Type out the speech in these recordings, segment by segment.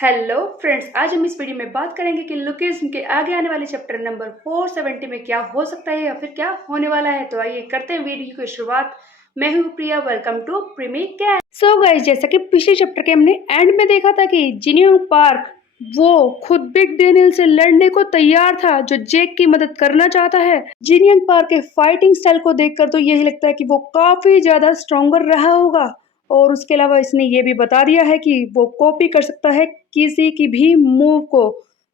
Hello friends, आज हम इस वीडियो में बात करेंगे कि लुकिज्म के आगे आने वाले चैप्टर नंबर 470 में क्या हो सकता है या फिर क्या होने वाला है। तो आइए करते हैं वीडियो की शुरुआत। मैं हूं प्रिया, वेलकम टू प्रीमी कैट। सो गाइस, जैसा कि पिछले चैप्टर के हमने एंड में देखा था कि जिनियंग पार्क वो खुद बिग डैनियल से लड़ने को तैयार था, जो जेक की मदद करना चाहता है। जिनियंग पार्क के फाइटिंग स्टाइल को देखकर तो यही लगता है कि वो काफी ज्यादा स्ट्रॉन्गर रहा होगा, और उसके अलावा इसने ये भी बता दिया है कि वो कॉपी कर सकता है किसी की भी मूव को।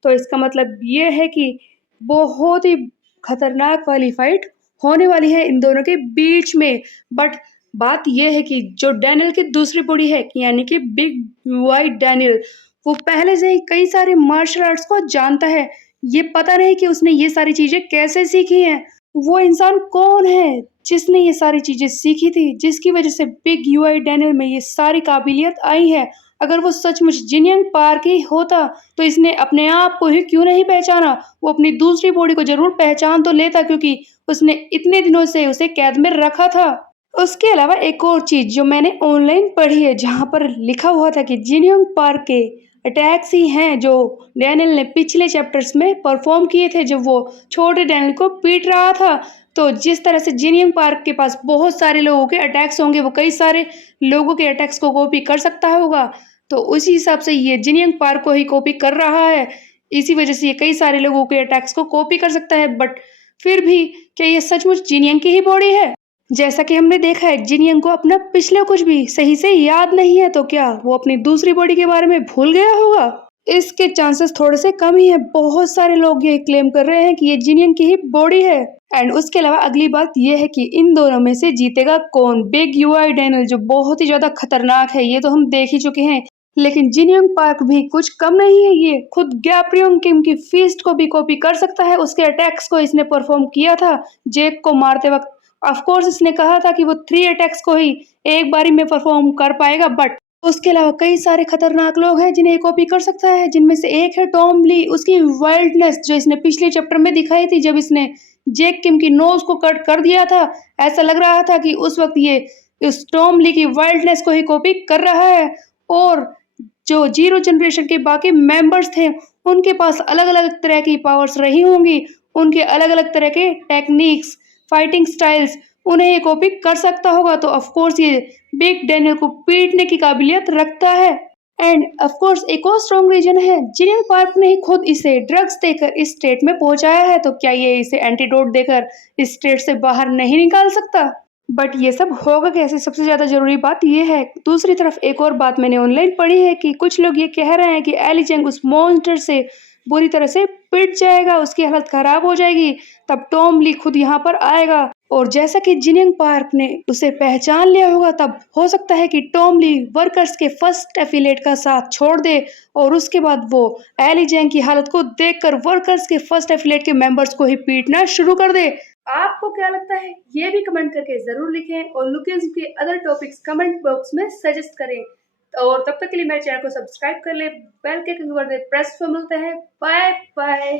तो इसका मतलब ये है कि बहुत ही खतरनाक वाली फाइट होने वाली है इन दोनों के बीच में। बट बात यह है कि जो डैनियल की दूसरी बॉडी है, यानी कि बिग वाइट डैनियल, वो पहले से ही कई सारे मार्शल आर्ट्स को जानता है। ये पता नहीं कि उसने ये सारी चीजें कैसे सीखी हैं। वो इंसान कौन है जिसने ये सारी चीजें सीखी थी, जिसकी वजह से बिग यूआई डैनियल में ये सारी काबिलियत आई है। अगर वो सचमुच जिनियंग पार्क ही होता तो इसने अपने आप को ही क्यों नहीं पहचाना। वो अपनी दूसरी बॉडी को जरूर पहचान तो लेता, क्योंकि उसने इतने दिनों से उसे कैद में रखा था। उसके अलावा एक और चीज जो मैंने ऑनलाइन पढ़ी है, जहां पर लिखा हुआ था कि जिनियंग पार्क के अटैक्स ही हैं जो डैनियल ने पिछले चैप्टर्स में परफॉर्म किए थे, जब वो छोटे डैनियल को पीट रहा था। तो जिस तरह से जिनियंग पार्क के पास बहुत सारे लोगों के अटैक्स होंगे, वो कई सारे लोगों के अटैक्स को कॉपी कर सकता होगा। तो उसी हिसाब से ये जिनियंग पार्क को ही कॉपी कर रहा है। इसी वजह से ये कई सारे लोगों के अटैक्स को कॉपी कर सकता है। बट फिर भी क्या ये सचमुच जिनियंग की ही बॉडी है? जैसा कि हमने देखा है, जिनियंग को अपना पिछले कुछ भी सही से याद नहीं है, तो क्या वो अपनी दूसरी बॉडी के बारे में भूल गया होगा? इसके चांसेस थोड़े से कम ही है। बहुत सारे लोग ये क्लेम कर रहे हैं कि ये जिनियंग की ही बॉडी है। एंड उसके अलावा अगली बात ये है कि इन दोनों में से जीतेगा कौन? बिग यूआई डैनियल, जो बहुत ही ज्यादा खतरनाक है, ये तो हम देख ही चुके हैं। लेकिन जिनियंग पार्क भी कुछ कम नहीं है। ये खुद गैप्रियन किम की फीस्ट को भी कॉपी कर सकता है। उसके अटैक्स को इसने परफॉर्म किया था जेक को मारते वक्त। ऑफ कोर्स इसने कहा था कि वो 3 अटैक्स को ही एक बारी में परफॉर्म कर पाएगा, बट उसके अलावा कई सारे खतरनाक लोग हैं जिन्हें कॉपी कर सकता है, जिनमें से एक है टॉम ली। उसकी वाइल्डनेस जो इसने पिछले चैप्टर में दिखाई थी, जब इसने जेक किम की नोज को कट कर दिया था, ऐसा लग रहा था कि उस वक्त ये इस टॉम ली की वाइल्डनेस को ही कॉपी कर रहा है। और जो जीरो जनरेशन के बाकी मेंबर्स थे, उनके पास अलग अलग तरह की पावर्स रही होंगी, उनके अलग अलग तरह के टेक्निक्स, फाइटिंग स्टाइल्स, उन्हें ये कॉपी कर सकता होगा। तो ऑफ कोर्स ये बिग डैनियल को पीटने की काबिलियत रखता है। एंड ऑफ कोर्स एक और स्ट्रॉन्ग रीजन है, जिनियंग पार्क ने ही खुद इसे ड्रग्स देकर इस स्टेट में पहुंचाया है। तो क्या ये इसे एंटीडोट देकर इस स्टेट से बाहर नहीं निकाल सकता? बट ये सब होगा कैसे? सबसे ज्यादा जरूरी बात ये है। दूसरी तरफ एक और बात मैंने ऑनलाइन पढ़ी है कि कुछ लोग ये कह रहे हैं कि एली जेंग उस मॉन्स्टर से बुरी तरह से पिट जाएगा, उसकी हालत खराब हो जाएगी। तब टॉम ली खुद यहाँ पर आएगा, और जैसा कि जिनियंग पार्क ने उसे पहचान लिया होगा, तब हो सकता है कि टॉम ली वर्कर्स के फर्स्ट एफिलेट का साथ छोड़ दे, और उसके बाद वो एली जेंग की हालत को देखकर वर्कर्स के फर्स्ट एफिलेट के मेंबर्स को ही पीटना शुरू कर दे। आपको क्या लगता है? ये भी कमेंट करके जरूर लिखें, और लुकिज्म के अदर टॉपिक्स कमेंट बॉक्स में सजेस्ट करें। और तब तक के लिए मेरे चैनल को सब्सक्राइब कर ले, बेल के आइकन को कर दे प्रेस। मिलते हैं, बाय बाय।